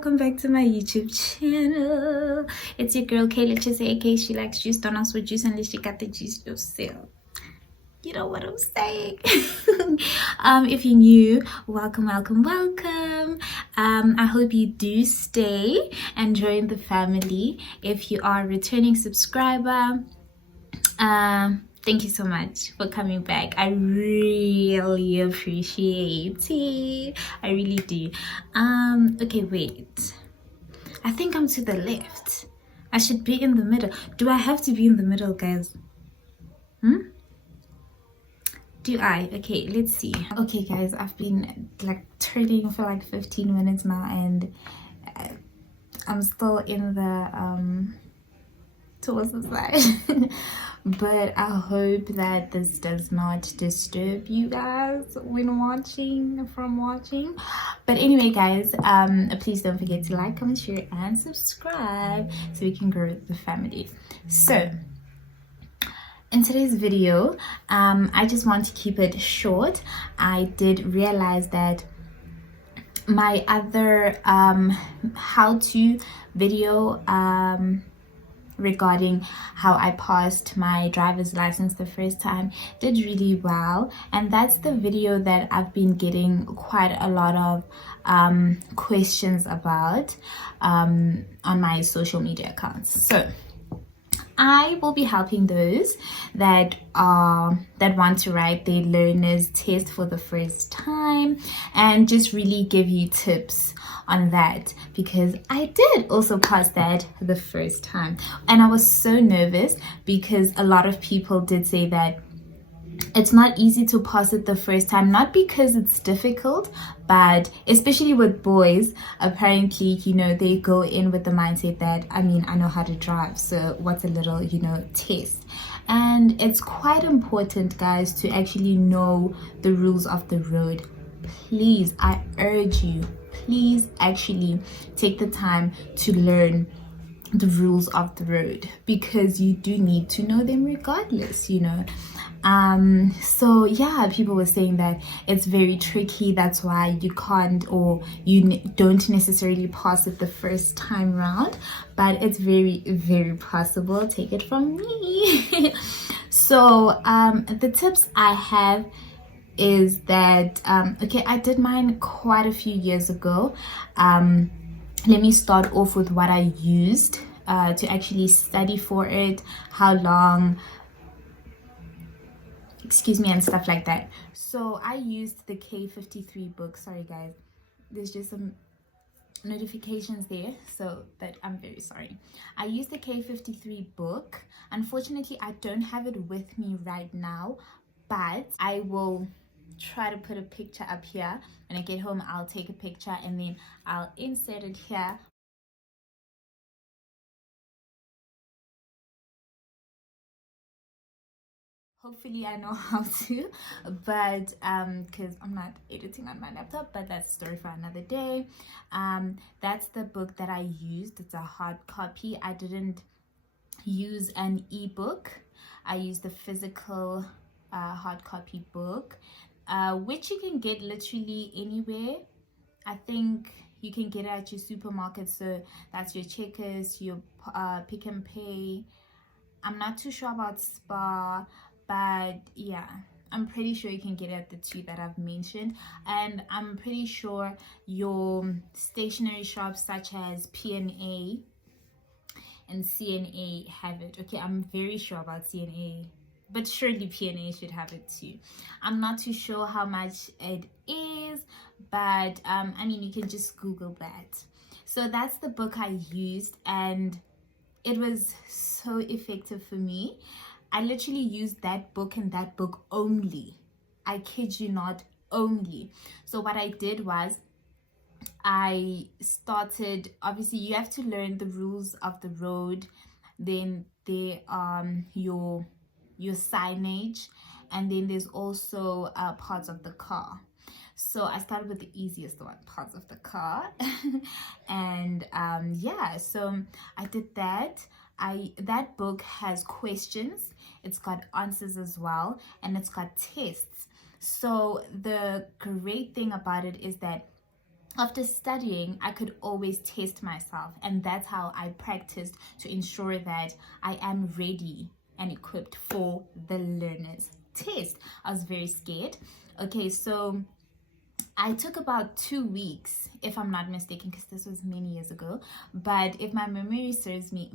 welcome back to my YouTube channel. It's your girl K53, aka shelikes.juice. Don't ask for juice unless you got the juice yourself. You know what I'm saying. If you're new, welcome. I hope you do stay and join the family. If you are a returning subscriber, thank you so much for coming back. I really appreciate it. I really do. Okay, wait. I think I'm to the left. I should be in the middle. Do I have to be in the middle, guys? Do I? Okay, let's see. Okay, guys, I've been like turning for like 15 minutes now, and I'm still in the towards the side. But I hope that this does not disturb you guys when watching. But anyway, guys, please don't forget to like, comment, share, and subscribe so we can grow the family. So in today's video, I just want to keep it short. I did realize that my other how-to video regarding how I passed my driver's license the first time did really well, and that's the video that I've been getting quite a lot of questions about on my social media accounts. So I will be helping those that want to write their learner's test for the first time, and just really give you tips on that, because I did also pass that the first time, and I was so nervous because a lot of people did say that it's not easy to pass it the first time, not because it's difficult, but especially with boys, apparently, you know, they go in with the mindset that, I mean, I know how to drive, so what's a little, you know, test. And it's quite important, guys, to actually know the rules of the road. Please, I urge you, please actually take the time to learn the rules of the road, because you do need to know them regardless, you know. So yeah, people were saying that it's very tricky, that's why you can't, or you don't necessarily pass it the first time round, but it's very, very possible. Take it from me. So the tips I have is that okay, I did mine quite a few years ago. Let me start off with what I used to actually study for it, how long, excuse me, and stuff like that. So I used the K53 book. Sorry guys, there's just some notifications there, so that I'm very sorry. I used the K53 book. Unfortunately, I don't have it with me right now, but I will try to put a picture up here. When I get home, I'll take a picture and then I'll insert it here. Hopefully I know how to, but because I'm not editing on my laptop, but that's a story for another day. That's the book that I used. It's a hard copy. I didn't use an ebook. I used the physical hard copy book, which you can get literally anywhere. I think you can get it at your supermarket, so that's your Checkers, your Pick and Pay. I'm not too sure about Spar, but yeah, I'm pretty sure you can get it at the two that I've mentioned, and I'm pretty sure your stationery shops such as P&A and CNA have it. Okay, I'm very sure about CNA, but surely P&A should have it too. I'm not too sure how much it is, but I mean, you can just Google that. So that's the book I used, and it was so effective for me. I literally used that book and that book only. I kid you not, only. So what I did was, I started, obviously you have to learn the rules of the road, then there your signage, and then there's also parts of the car. So I started with the easiest one, parts of the car. And yeah, so I did that. That book has questions, it's got answers as well, and it's got tests. So the great thing about it is that after studying, I could always test myself, and that's how I practiced to ensure that I am ready and equipped for the learner's test. I was very scared. Okay, so I took about 2 weeks, if I'm not mistaken, because this was many years ago. But if my memory serves me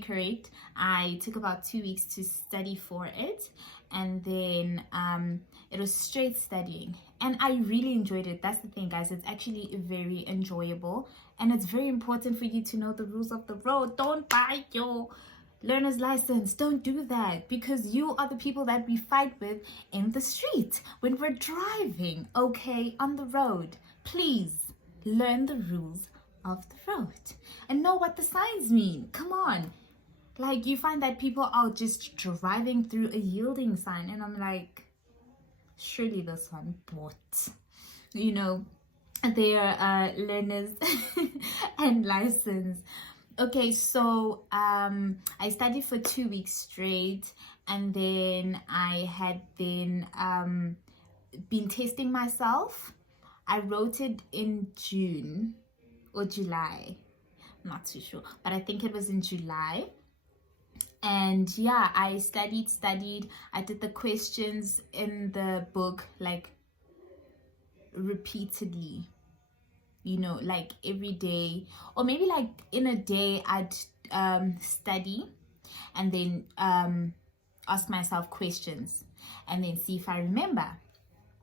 correct, I took about 2 weeks to study for it, and then it was straight studying, and I really enjoyed it. That's the thing, guys. It's actually very enjoyable, and it's very important for you to know the rules of the road. Don't buy your learner's license. Don't do that, because you are the people that we fight with in the street when we're driving, okay, on the road. Please learn the rules of the road and know what the signs mean. Come on. Like, you find that people are just driving through a yielding sign, and I'm like, surely this one bought, you know, their learners and license. Okay, so I studied for 2 weeks straight, and then I had been testing myself. I wrote it in June or July, I'm not too sure, but I think it was in July. And yeah, I studied. I did the questions in the book like repeatedly, you know, like every day, or maybe like in a day I'd study and then ask myself questions and then see if I remember,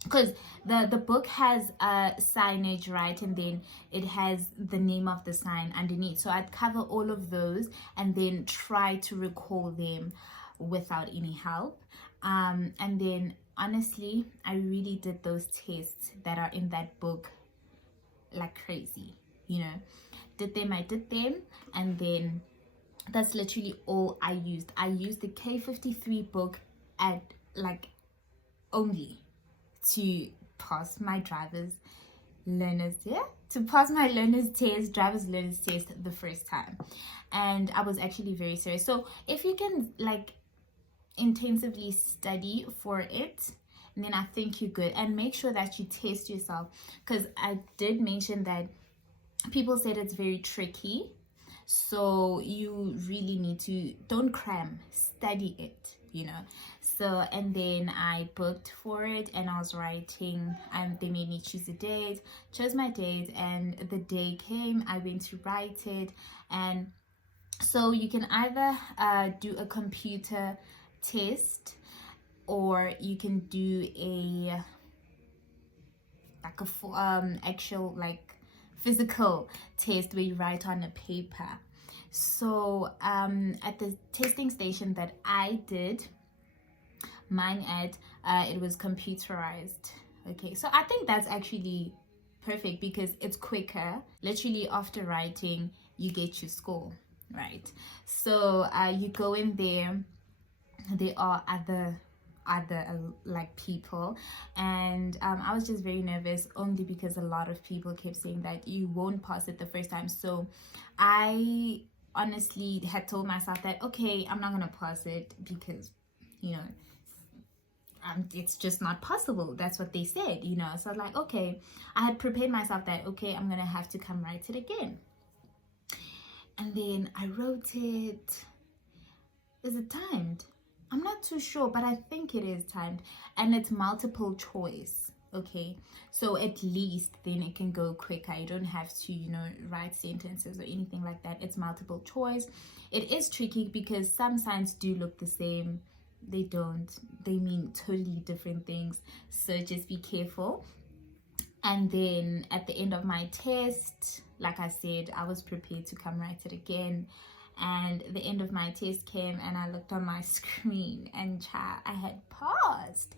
because the book has signage, right, and then it has the name of the sign underneath. So I'd cover all of those and then try to recall them without any help. And then honestly, I really did those tests that are in that book like crazy, you know. I did them, and then that's literally all I used. I used the K53 book at like only to pass my driver's learner's test the first time. And I was actually very serious. So if you can like intensively study for it, and then I think you're good. And make sure that you test yourself, because I did mention that people said it's very tricky. So you really need to, don't cram, study it, you know. So, and then I booked for it, and I was writing, and they made me choose a date, chose my date, and the day came, I went to write it. And so you can either do a computer test, or you can do a actual like physical test where you write on a paper. So at the testing station that I did mine at, it was computerized. Okay, so I think that's actually perfect, because it's quicker. Literally after writing, you get your score, right? So you go in there, there are other like people, and I was just very nervous, only because a lot of people kept saying that you won't pass it the first time. So I honestly had told myself that, okay, I'm not gonna pass it, because, you know, it's just not possible. That's what they said, you know. So I was like, okay, I had prepared myself that, okay, I'm gonna have to come write it again. And then I wrote it. Is it timed? I'm not too sure, but I think it is timed, and it's multiple choice. Okay, so at least then it can go quicker. You don't have to, you know, write sentences or anything like that. It's multiple choice. It is tricky because some signs do look the same. They don't. They mean totally different things. So just be careful. And then at the end of my test, like I said, I was prepared to come write it again. And the end of my test came, and I looked on my screen, and I had passed.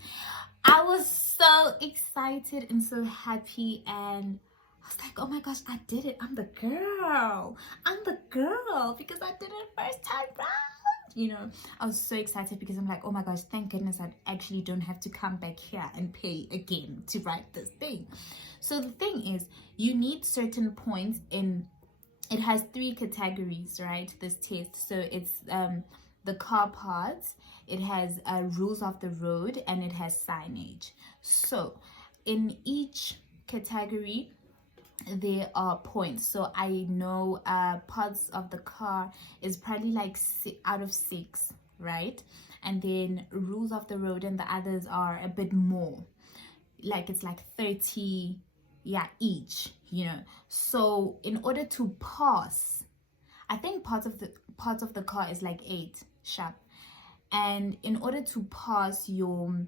I was so excited and so happy, and I was like, oh my gosh, I did it. I'm the girl, because I did it first time round, you know. I was so excited, because I'm like, oh my gosh, thank goodness I actually don't have to come back here and pay again to write this thing. So the thing is, you need certain points in. It has 3 categories, right, this test. So it's the car parts, it has rules of the road, and it has signage. So in each category, there are points. So I know parts of the car is probably like out of 6, right? And then rules of the road and the others are a bit more, like it's like 30, yeah, each, you know. So in order to pass, I think parts of the car is like 8 sharp, and in order to pass your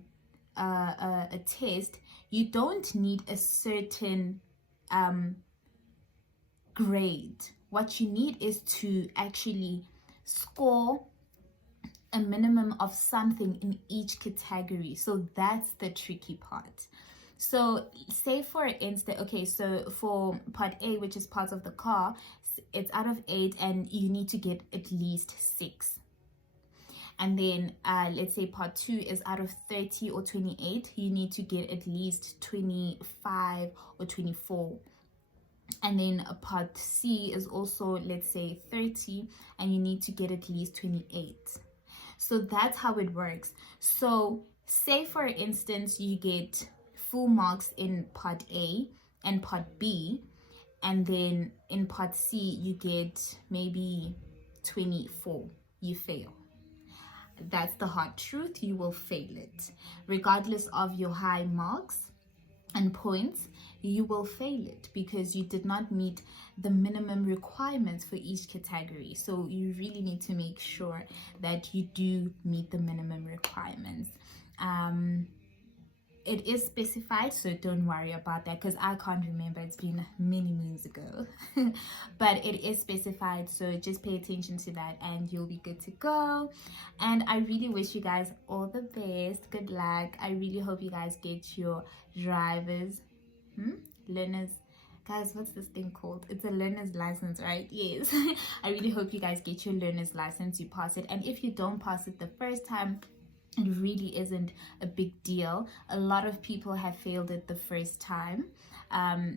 a test, you don't need a certain grade. What you need is to actually score a minimum of something in each category. So that's the tricky part. So say for instance, okay, so for part A, which is parts of the car, it's out of 8 and you need to get at least 6. And then let's say part 2 is out of 30 or 28, you need to get at least 25 or 24. And then part C is also, let's say, 30 and you need to get at least 28. So that's how it works. So say for instance you get full marks in part A and part B, and then in part C you get maybe 24, you fail. That's the hard truth. You will fail it. Regardless of your high marks and points, you will fail it because you did not meet the minimum requirements for each category. So you really need to make sure that you do meet the minimum requirements. It is specified, so don't worry about that because I can't remember. It's been many moons ago. But it is specified, so just pay attention to that and you'll be good to go. And I really wish you guys all the best. Good luck. I really hope you guys get your driver's learner's, guys, what's this thing called? It's a learner's license, right? Yes. I really hope you guys get your learner's license, you pass it. And if you don't pass it the first time, it really isn't a big deal. A lot of people have failed it the first time.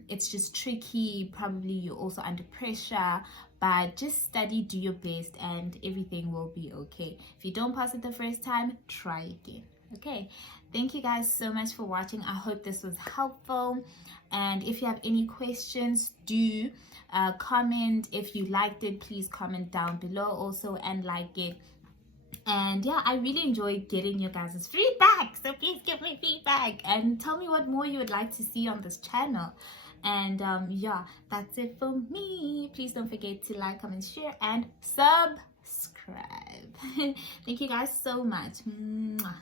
It's just tricky. Probably you're also under pressure, but just study, do your best, and everything will be okay. If you don't pass it the first time, try again. Okay, thank you guys so much for watching. I hope this was helpful, and if you have any questions, do comment. If you liked it, please comment down below also and like it. And yeah, I really enjoy getting your guys' feedback, so please give me feedback and tell me what more you would like to see on this channel. And yeah, that's it for me. Please don't forget to like, comment, share, and subscribe. Thank you guys so much. Mwah.